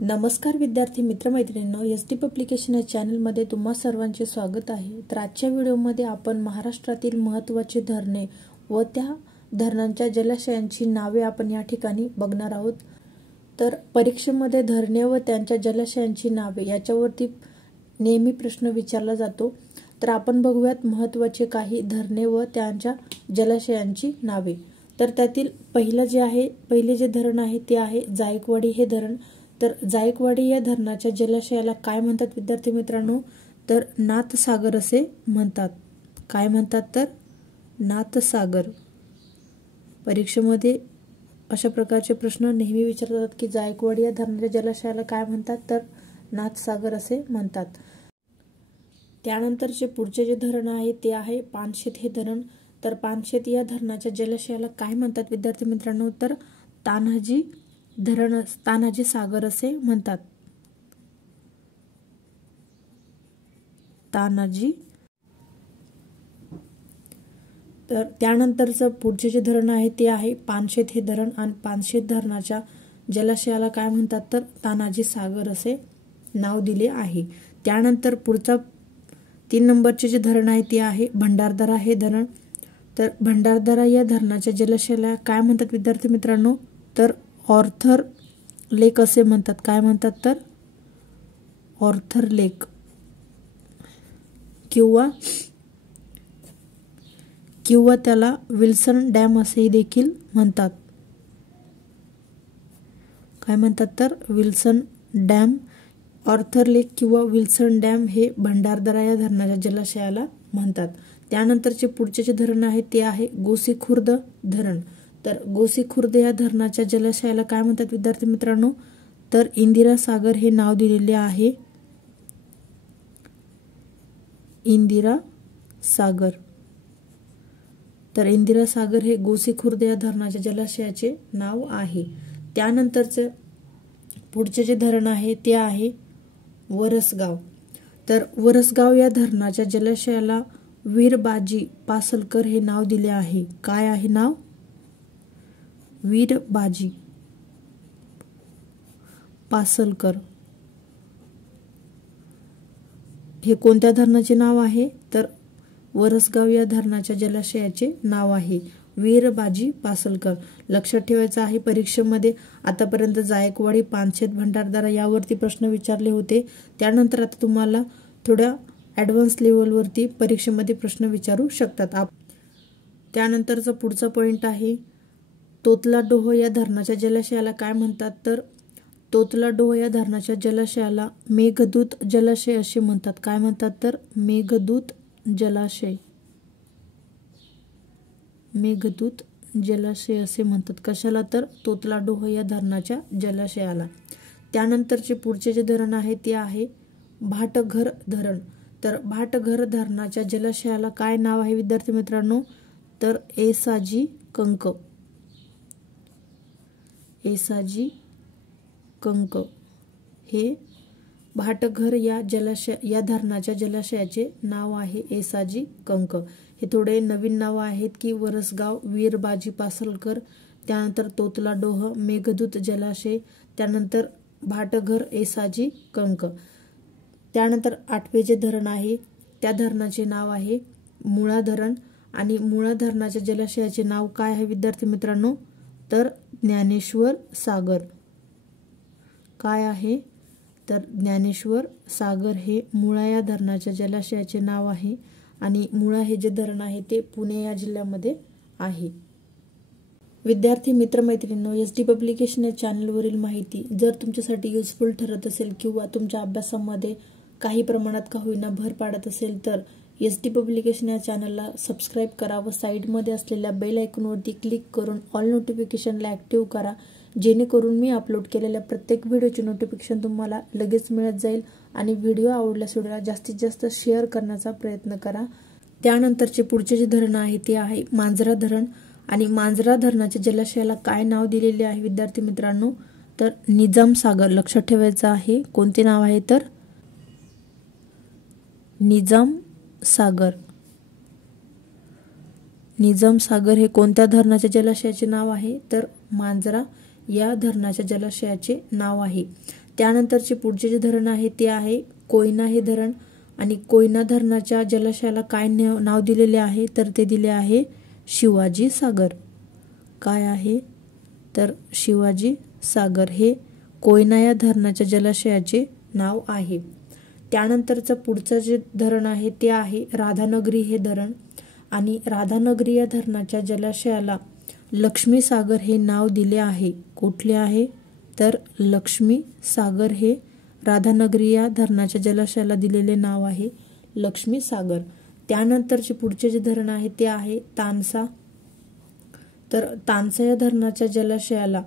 नमस्कार विद्यार्थी मित्रमैत्रिणींनो, SD publication या चॅनलमध्ये तुम्हा सर्वांचे स्वागत आहे। तर आजच्या व्हिडिओमध्ये आपण महाराष्ट्रातील महत्त्वाची धरणे व त्या धरणांच्या जलाशयांची नावे आपण या ठिकाणी बघणार आहोत। तर परीक्षेमध्ये धरणे व त्यांच्या जलाशयांची नावे याच्यावरती नेहमी प्रश्न विचारला जातो। तर आपण बघूयात महत्त्वाचे काही धरणे व त्यांच्या जलाशयांची नावे। तर त्यातील पहिले जे धरण आहे ते आहे जायकवाडी हे धरण। तर जायकवाडी या धरणाच्या जलाशयाला काय म्हणतात विद्यार्थी मित्रांनो? तर नाथसागर असे म्हणतात। काय म्हणतात? तर नाथसागर। परीक्षेमध्ये अशा प्रकारचे प्रश्न नेहमी विचारले जातात की जायकवाडी या धरणाच्या जलाशयाला काय म्हणतात? तर नाथसागर असे म्हणतात। त्यानंतरचे पुढचे जे धरण आहे ते आहे पानशेत हे धरण। तर पानशेत या धरणाच्या जलाशयाला काय म्हणतात विद्यार्थी मित्रांनो? तर तान्हाजी धरण, तान्हाजी सागर असे म्हणतात। तान्हाजी। तर त्यानंतरचं पुढचे जे धरण आहे ते आहे पानशेत हे धरण आणि पानशेत धरणाच्या जलाशयाला काय म्हणतात? तर तान्हाजी सागर असे नाव दिले आहे। त्यानंतर पुढचा 3 नंबरचे जे धरण आहे ते आहे भंडारदरा हे धरण। तर भंडारदरा या धरणाच्या जलाशयाला काय म्हणतात विद्यार्थी मित्रांनो? तर ऑर्थर लेक असे म्हणतात। काय म्हणतात? तर ऑर्थर लेक किंवा त्याला विल्सन डॅम असे देखील म्हणतात। काय म्हणतात? तर विल्सन डॅम, ऑर्थर लेक किंवा विल्सन डॅम हे भंडारदरा या धरणाच्या जलाशयाला म्हणतात। त्यानंतरचे पुढचे जे धरण आहे ते आहे गोसीखुर्द धरण। तर गोसीखुर्द या धरणाच्या जलाशयाला काय म्हणतात विद्यार्थी मित्रांनो? तर इंदिरा सागर हे नाव दिलेले आहे। इंदिरा सागर। तर इंदिरा सागर हे गोसीखुर्द या धरणाच्या जलाशयाचे नाव आहे। त्यानंतरचे पुढचे जे धरण आहे ते आहे वरसगाव। तर वरसगाव या धरणाच्या जलाशयाला वीरबाजी पासलकर हे नाव दिले आहे। काय आहे नाव? वीरबाजी पासलकर। हे कोणत्या धरणाचे नाव आहे? तर वरसगाव या धरणाच्या जलाशयाचे नाव आहे वीरबाजी पासलकर। लक्षात ठेवायचं आहे परीक्षेमध्ये आतापर्यंत जायकवाडी, पानशेत, भंडारदरा यावरती प्रश्न विचारले होते। त्यानंतर आता तुम्हाला थोड्या ॲडव्हान्स लेवलवरती परीक्षेमध्ये प्रश्न विचारू शकतात। त्यानंतरचा पुढचा पॉइंट आहे तोतलाडोह या धरणाच्या जलाशयाला काय म्हणतात? तर तोतलाडोह या धरणाच्या जलाशयाला मेघदूत जलाशय असे म्हणतात। काय म्हणतात? तर मेघदूत जलाशय। मेघदूत जलाशय असे म्हणतात। कशाला? तर तोतलाडोह या धरणाच्या जलाशयाला। त्यानंतरचे पुढचे जे धरण आहे ते आहे भाटघर धरण। तर भाटघर धरणाच्या जलाशयाला काय नाव आहे विद्यार्थी मित्रांनो? तर येसाजी कंक। येसाजी कंक हे भाटघर या धरणाच्या जलाशयाचे नाव आहे येसाजी कंक। हे थोडे नवीन नाव आहेत की वरसगाव, वीरबाजी पासलकर, त्यानंतर तोतलाडोह, मेघदूत जलाशय, त्यानंतर भाटघर, येसाजी कंक। त्यानंतर 8वे जे धरण आहे त्या धरणाचे नाव आहे मुळा धरण आणि मुळा धरणाच्या जलाशयाचे नाव काय आहे विद्यार्थी मित्रांनो? तर ज्ञानेश्वर सागर। काय आहे? तर ज्ञानेश्वर सागर हे मुळा या धरणाच्या जलाशयाचे नाव आहे आणि मुळा हे जे धरण आहे ते पुणे या जिल्ह्यामध्ये आहे। विद्यार्थी मित्रमैत्रिणींनो, एसडी पब्लिकेशन या चॅनलवरील माहिती जर तुमच्यासाठी युजफुल ठरत असेल किंवा तुमच्या अभ्यासामध्ये काही प्रमाणात का होईना भर पाडत असेल तर एसडी पब्लिकेशन या चॅनलला सबस्क्राईब करा व साईडमध्ये असलेल्या बेल आयकॉनवरती क्लिक करून ऑल नोटिफिकेशनला ॲक्टिव्ह करा, जेणेकरून मी अपलोड केलेल्या प्रत्येक व्हिडिओची नोटिफिकेशन तुम्हाला लगेच मिळत जाईल। आणि व्हिडिओ आवडल्यास व्हिडिओला जास्तीत जास्त शेअर करण्याचा प्रयत्न करा। त्यानंतरचे पुढचे जे धरण आहे ते आहे मांजरा धरण आणि मांजरा धरणाच्या जलाशयाला काय नाव दिलेले आहे विद्यार्थी मित्रांनो? तर निजाम सागर। लक्षात ठेवायचं आहे कोणते नाव आहे? तर निजाम सागर। निजाम सागर हे कोणत्या धरणाच्या जलाशयाचे नाव आहे? तर मांजरा या धरणाच्या जलाशयाचे नाव आहे। त्यानंतरचे पुढचे जे धरण आहे ते आहे कोयना हे धरण आणि कोयना धरणाच्या जलाशयाला काय नाव दिलेले आहे तर ते दिले आहे शिवाजी सागर। काय आहे तर शिवाजी सागर हे कोयना या धरणाच्या जलाशयाचे नाव आहे। त्यानंतरचं पुढचं जे धरण आहे ते आहे राधानगरी हे धरण आणि राधानगरी या धरणाच्या जलाशयाला लक्ष्मी सागर हे नाव दिले आहे। कुठले आहे तर लक्ष्मी सागर हे राधानगरी या धरणाच्या जलाशयाला दिलेले नाव आहे लक्ष्मी सागर। त्यानंतरचे पुढचे जे धरण आहे ते आहे तानसा। तर तानसा या धरणाच्या जलाशयाला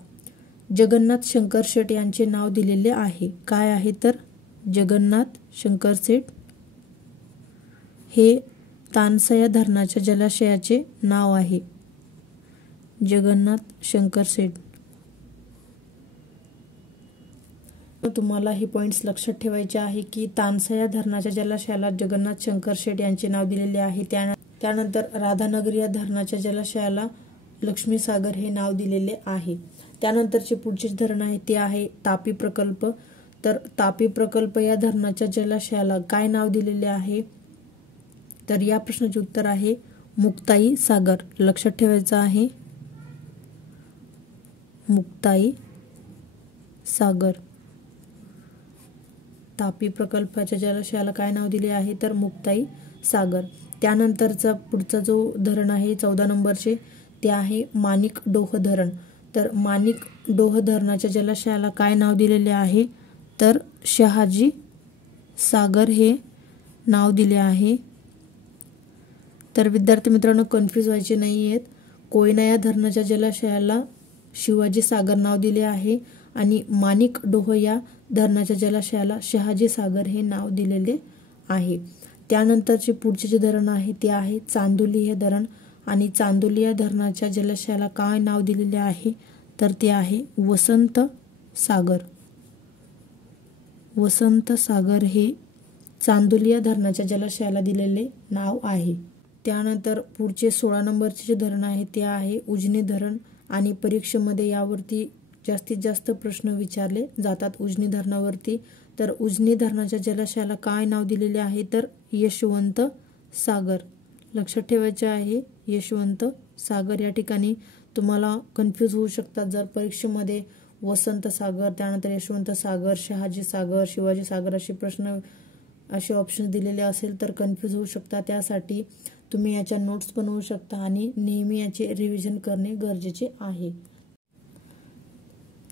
जगन्नाथ शंकर शेट यांचे नाव दिलेले आहे। काय आहे तर जगन्नाथ शंकर शेट हे तानसा या धरणाच्या जलाशयाचे नाव आहे जगन्नाथ शंकर शेट। तुम्हाला हे पॉइंट्स लक्षात ठेवायचे आहे की तानसा या धरणाच्या जलाशयाला जगन्नाथ शंकर शेट यांचे नाव दिलेले आहे। त्यानंतर राधानगरी या धरणाच्या जलाशयाला लक्ष्मी सागर हे नाव दिलेले आहे। त्यानंतरचे पुढचे धरण आहे ते आहे तापी प्रकल्प। तर तापी प्रकल्प या धरणाच्या जलाशयाला काय नाव दिलेले आहे तर या प्रश्नाचे उत्तर आहे मुक्ताई सागर। लक्षात ठेवायचं आहे मुक्ताई सागर। तापी प्रकल्पाच्या जलाशयाला काय नाव दिले आहे तर मुक्ताई सागर। त्यानंतरचा पुढचा जो धरण आहे 14 नंबरचे ते आहे माणिक डोह धरण। तर माणिक डोह धरणाच्या जलाशयाला काय नाव दिलेले आहे तर शहाजी सागर हे नाव दिले आहे। तर विद्यार्थी मित्रांनो कन्फ्यूज व्हायचे नाही आहेत। कोयना या धरणाच्या जलाशयाला शिवाजी सागर नाव दिले आहे आणि माणिक डोह या धरणाच्या जलाशयाला शहाजी सागर हे नाव दिलेले आहे। त्यानंतरचे पुढचे जे धरण आहे ते आहे चांदोली हे धरण आणि चांदोली या धरणाच्या जलाशयाला काय नाव दिलेले आहे तर ते आहे वसंत सागर। वसंत सागर हे चांदोली या धरणाच्या जलाशयाला दिलेले नाव आहे। त्यानंतर पुढचे 16 नंबरचे जे धरण आहे ते आहे उजनी धरण आणि परीक्षेमध्ये यावरती जास्तीत जास्त प्रश्न विचारले जातात उजनी धरणावरती। तर उजनी धरणाच्या जलाशयाला काय नाव दिलेले आहे तर यशवंत सागर। लक्षात ठेवायचे आहे यशवंत सागर। या ठिकाणी तुम्हाला कन्फ्यूज होऊ शकतात जर परीक्षेमध्ये वसंत सागर त्यानंतर यशवंत सागर शहाजी सागर शिवाजी सागर असे ऑप्शन दिलेले असेल तर कन्फ्यूज होऊ शकता। त्यासाठी तुम्ही याच्या नोट्स बनवू शकता आणि नेहमी याचे रिव्हिजन करणे गरजेचे आहे।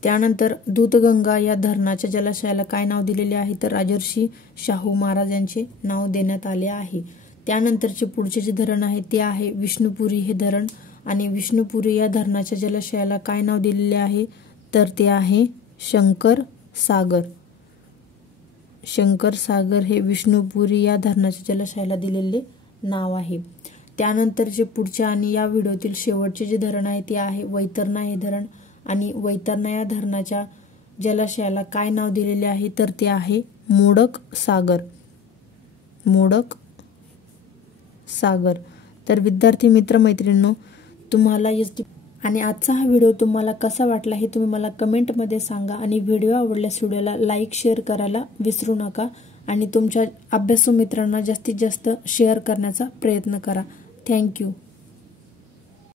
त्यानंतर दूधगंगा या धरणाच्या जलाशयाला काय नाव दिलेले आहे तर राजर्षी शाहू महाराज यांचे नाव देण्यात आले आहे। त्यानंतरचे पुढचे जे धरण आहे ते आहे विष्णुपुरी हे धरण आणि विष्णुपुरी या धरणाच्या जलाशयाला काय नाव दिलेले आहे तर ते आहे शंकर सागर। शंकर सागर हे विष्णुपुरी या धरणाच्या जलाशयाला दिलेले नाव आहे। त्यानंतरचे पुढचे आणि या व्हिडिओतील शेवटचे जे धरण आहे ते आहे वैतरणा हे धरण आणि वैतरणा या धरणाच्या जलाशयाला काय नाव दिलेले आहे तर ते आहे मोडक सागर। मोडक सागर। तर विद्यार्थी मित्र मैत्रिणींनो तुम्हाला आणि आजचा हा व्हिडिओ तुम्हाला कसा वाटला हे तुम्ही मला कमेंटमध्ये सांगा आणि व्हिडिओ आवडल्यास व्हिडिओला लाईक शेअर करायला विसरू नका आणि तुमच्या अभ्यासू मित्रांना जास्तीत जास्त शेअर करण्याचा प्रयत्न करा। थँक्यू।